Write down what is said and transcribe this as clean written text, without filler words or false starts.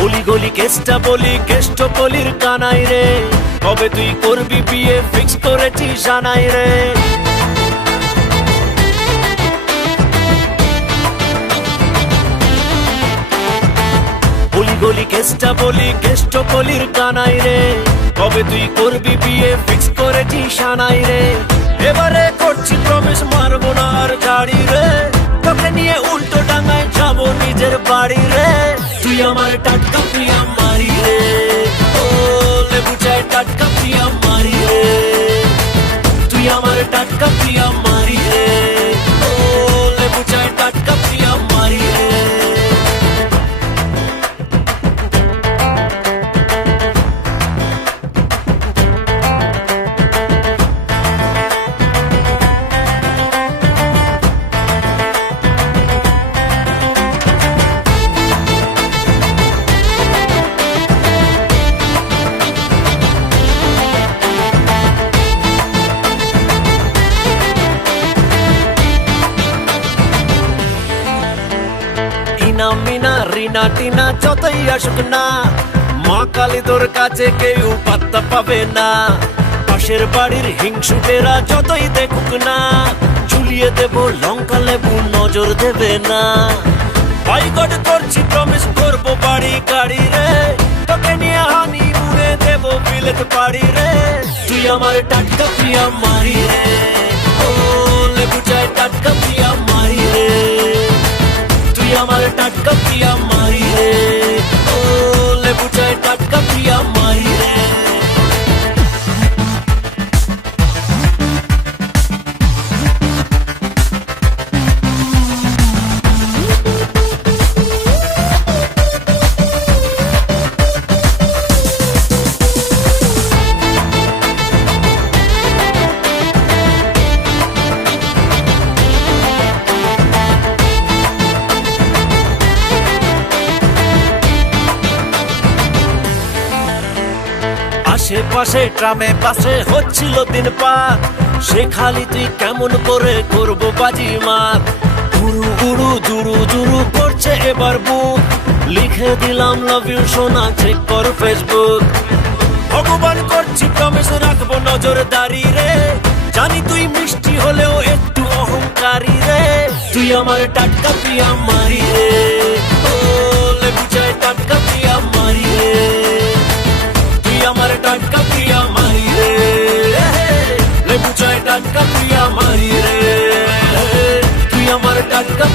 গলি গলি কেষ্টা বলি কেষ্ট বলির কানাই রে, কবে তুই করবি বিয়ে ফিক্স করেছি জানাই রে। গলি গলি কেষ্টা বলি কেষ্ট বলির কানাই রে, কবে তুই করবি বিয়ে ফিক্স করেছি জানাই রে। এবারে করছি প্রমিস মারবো না আর গাড়ি রে, তোকে নিয়ে উল্টো ডাঙায় যাবো নিজের বাড়ি রে। তুই আমার টাটকা প্রিয়া মারি রে, ও লেবু চায় টাটকা প্রিয়া মারি রে। তুই আমার টাটকা প্রিয়া মারি রে, ও লেবু চায় টাটকা প্রিয়া মারি রে। মিনা রিনা টিনা যতই আসুক না, মা কালী তোর কাছে কেউ পাত্তা পাবে না। পাশের বাড়ির হিংসুটেরা যতই দেখুক না, ঝুলিয়ে দেব লঙ্কা লেবু নজর দেবে না। বাইকট করছি প্রমিস করবো বাড়ি গাড়ি রে, তোকে নিয়ে হানি মুড়ে দেব বিলেত পাড়ি রে। তুই আমার টাটকা প্রিয়া মারি রে, ও লেবু চায় টাটকা প্রিয়া মারি রে। তুই আমার টাটকা প্রিয়া মারি রে, ও লেবু চায় টাটকা প্রিয়া মারি রে। আশেপাশে ট্রামে পাশে হচ্ছিল দিন পার, সে খালি তুই কেমন করে করবো বাজি মার। গুরু গুরু জুরু জুরু করছে এবার বুক, লিখে দিলাম লাভ ইউ সোনা চেক কর ফেসবুক। ভগবান করছি প্রমিস রাখবো নজরদারি রে, জানি তুই মিষ্টি হলেও একটু অহংকারী রে। তুই আমার টাটকা প্রিয়া মারি রে, ও লেবু চায় টাটকা প্রিয়া মারি রে। তুই আমার টাটকা প্রিয়া মারি রে, লেবু চায় টাটকা প্রিয়া মারি রে। তুই আমার টাটকা